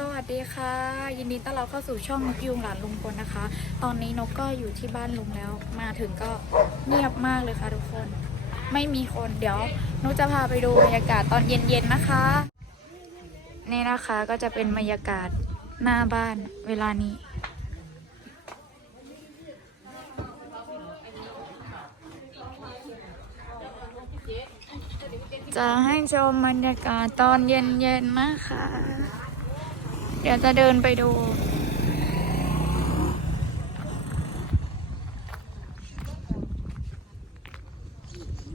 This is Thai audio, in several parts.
สวัสดีค่ะ ยินดีต้อนรับเข้าสู่ช่องนกยุงหลานลุงพลนะคะ ตอนนี้นกก็อยู่ที่บ้านลุงแล้ว มาถึงก็เงียบมากเลยค่ะทุกคน ไม่มีคนเดี๋ยวนกจะพาไปดูบรรยากาศตอนเย็นๆนะคะ นี่นะคะก็จะเป็นบรรยากาศหน้าบ้านเวลานี้ จะให้ชมบรรยากาศตอนเย็นๆนะคะ เดี๋ยวจะเดินไปดู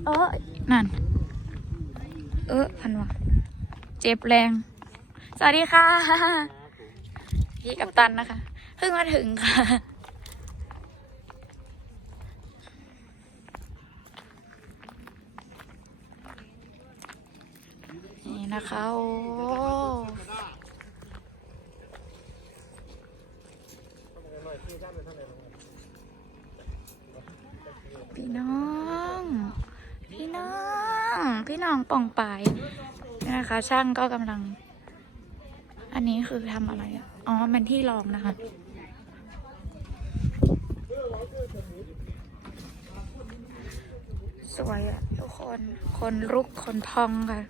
เออ นั่น เออพันวะเจ็บแรง สวัสดีค่ะ พี่กับตันนะคะ เพิ่งมาถึงค่ะนี่นะคะ โอ้ พี่น้อง พี่น้อง พี่น้องป่องไปนี่นะคะ ช่างก็กำลัง อันนี้คือทำอะไรอ๋อเป็นที่รองนะคะสวยอะทุกคน คนรุกคนพองค่ะ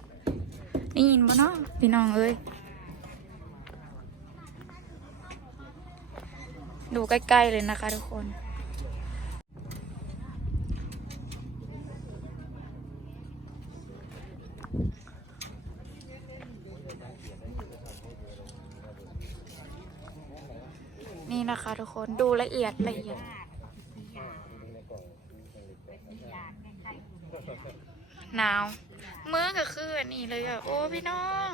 นี่ยินบ่เนาะพี่น้องเอ้ย ดูใกล้ ๆ เลยนะคะทุกคน นี่นะคะทุกคนดูละเอียดละเอียด หนาว มือก็คืออันนี้เลยอะ โอ้พี่น้อง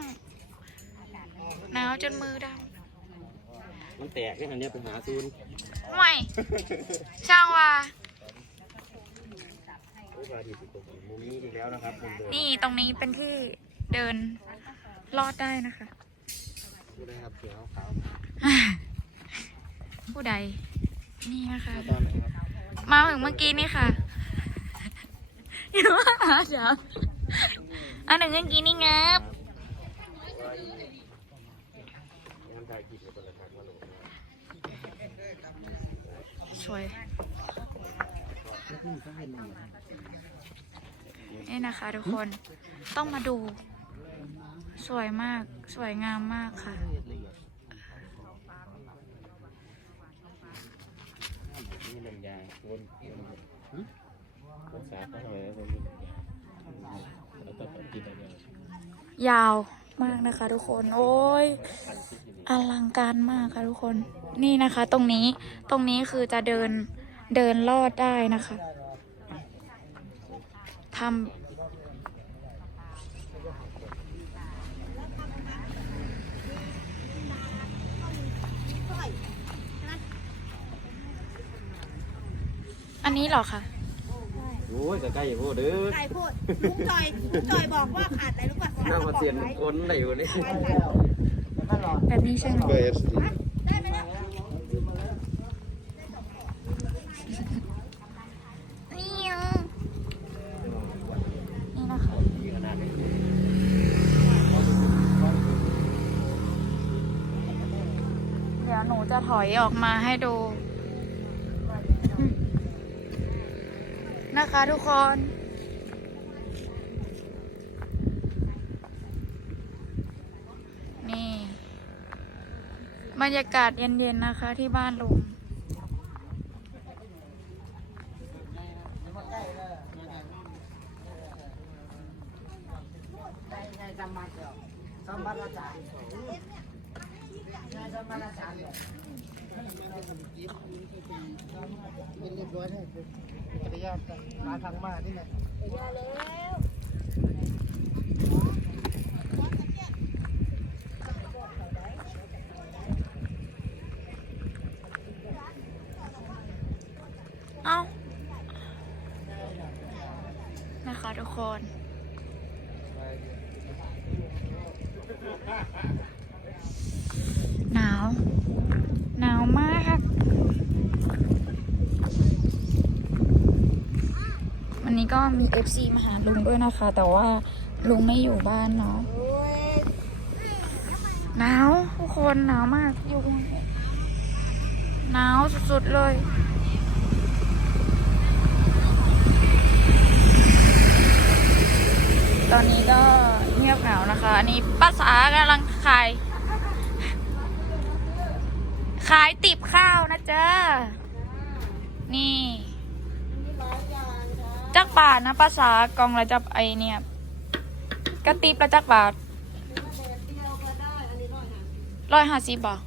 หนาวจนมือดำ มันแตกแค่อันเนี้ยไปหาซูนย์ำไม่ช่างว่า โอ้ยบาดีสุดมุมนี้อีกแล้วนะครับมุมเดิมนี่ตรงนี้เป็นที่เดินลอดได้นะคะ ดูได้ครับเขียวขาวผู้ใด นี่นะคะ ตอนไหนครับมาถึงเมื่อกี้นี่ค่ะอยู่ว่าหาเช้าอันหนึ่งเมื่อกี้นี่งับ งานถ่ายคลิปในบรรยากาศมาลง สวยนี่นะคะทุกคนต้องมาดู สวยมากสวยงามมากค่ะ นี่ลำยางวนวนสาเข้าไปแล้ววนแล้วก็กินอะไรเนี่ยยาวมากนะคะทุกคน โอ้ยอลังการมากค่ะทุกคน นี่นะคะ ตรงนี้ตรงนี้คือจะเดินเดินลอดได้นะคะทำอันนี้เหรอคะโอ้ยใกล้ๆอย่าพูดเด้อใครพูดลุงจอยลุงจอยบอกว่าขาดอะไรรู้ป่ะขาดหน้าสปอมาร์ตเสียนไลท์คนไหนอยู่นี่ แบบนี้ใช่ไหมเบสได้ไหมนะ นี่นี่นะคะ ขนาดนี้ เดี๋ยวหนู จะถอยออกมาให้ดู นะคะทุกคนนี่บรรยากาศเย็นๆนะคะที่บ้านลุง เป็นเรียบร้อยให้เป็นริยาตมาทางมาที่ไหนเอานะคะทุกคนหนาว หนาวมาก วันนี้ก็มี FC มาหาลุงด้วยนะคะ แต่ว่าลุงไม่อยู่บ้านเนาะหนาวทุกคนหนาวมากอยู่หนาวสุดๆเลยตอนนี้ก็เงียบเหงานะคะ อันนี้ป้าสากำลังขาย ขายติบข้าวนะจ๊ะนี่จักบาทนะภาษากองละจับไอเนี่ยกระติบละจักบาทร้อยห้าสิบบาท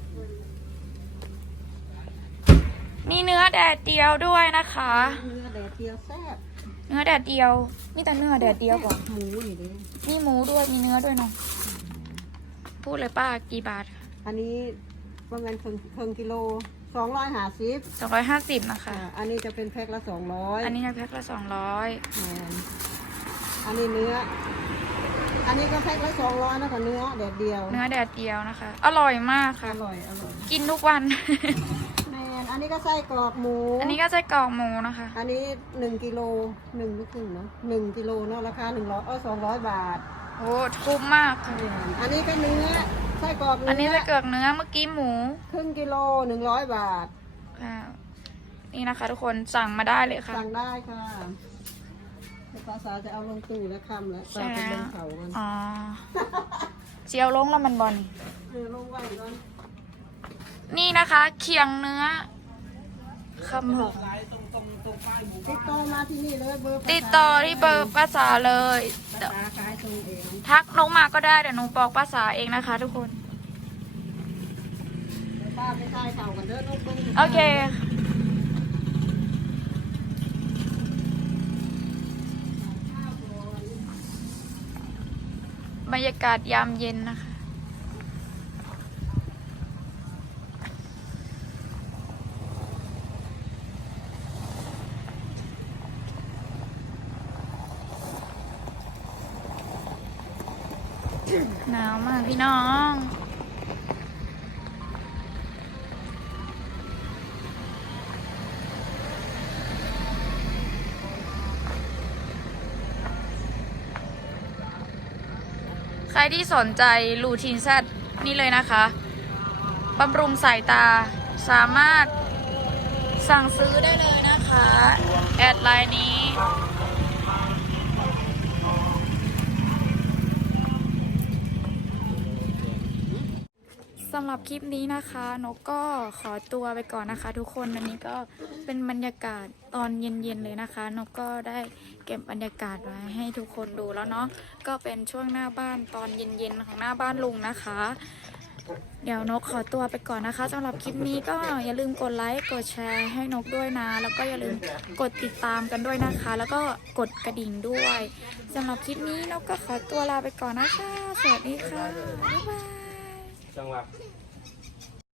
มีเนื้อแดดเดียวด้วยนะคะ เนื้อแดดเดียวแซ่บเนื้อแดดเดียว มีแต่เนื้อแดดเดียวก่อนหมูนี่ดิมีหมูด้วย มีเนื้อด้วยเนาะพูดเลยป้ากี่บาท อันนี้ ประมาณครึ่งครึ่งกิโลสองร้อยห้าสิบสองร้อยห้าสิบนะคะ อันนี้จะเป็นแพ็คละสองร้อยอันนี้จะแพ็คละสองร้อยอันนี้เนื้อ อันนี้ก็แพ็คละสองร้อยนะกับเนื้อแดดเดียว เนื้อแดดเดียวนะคะ อร่อยมากอค่ะร่อยอร่อย กินทุกวันแมนอันนี้ก็ไส้กรอกหมู อันนี้ก็ไส้กรอกหมูนะคะ อันนี้หนึ่งกิโลหนึ่งไม่ครึ่งเนาะหนึ่งกิโลเนาะราคาหนึ่งร้อยเออสองร้อยบาท โอ้คุ้มมากค่ะอันนี้ก็เนื้อ ไส้กรอกเนื้อันนี้ไส้กรอกเนื้อเมื่อกี้หมู ครึ่งกิโลหนึ่งร้อยบาทอ่านี่นะคะ ทุกคนสั่งมาได้เลยค่ะ สั่งได้ค่ะภาษาจะเอาลงตู้แล้วคำแล้วใช่ปลาเป็นแล้ลวงเขามันอ๋อเจียวลงแล้วมันบอลเออลงไว้ก่อนนี่นะคะ เคียงเนื้อคำหก ติดต่อมาที่นี่เลยเบอร์ติดต่อที่เบอร์ภาษาเลยเดี๋ยวภาษาขายตรงเองทักนกมาก็ได้เดี๋ยวหนูบอกภาษาเองนะคะ ทุกคนเดี๋ยวป้าไปใต้เข่ากันเด้อลูกบิ้งโอเค บรรยากาศยามเย็นนะคะ หนาวมากพี่น้องใครที่สนใจลูทีนแซดนี่เลยนะคะ บำรุงสายตาสามารถสั่งซื้อได้เลยนะคะ แอดไลน์นี้ สำหรับคลิปนี้นะคะนกก็ขอตัวไปก่อนนะคะ ทุกคนอันนี้ก็เป็นบรรยากาศตอนเย็นๆเลยนะคะนกก็ได้เก็บบรรยากาศไว้ให้ทุกคนดูแล้วเนาะก็เป็นช่วงหน้าบ้านตอนเย็นๆของหน้าบ้านลุงนะคะ เดี๋ยวนกขอตัวไปก่อนนะคะสำหรับคลิปนี้ก็อย่าลืมกดไลค์กดแชร์ให้นกด้วยนะ แล้วก็อย่าลืมกดติดตามกันด้วยนะคะ แล้วก็กดกระดิ่งด้วยสำหรับคลิปนี้นกก็ขอตัวลาไปก่อนนะคะ สวัสดีค่ะบ๊ายบาย จังหวะ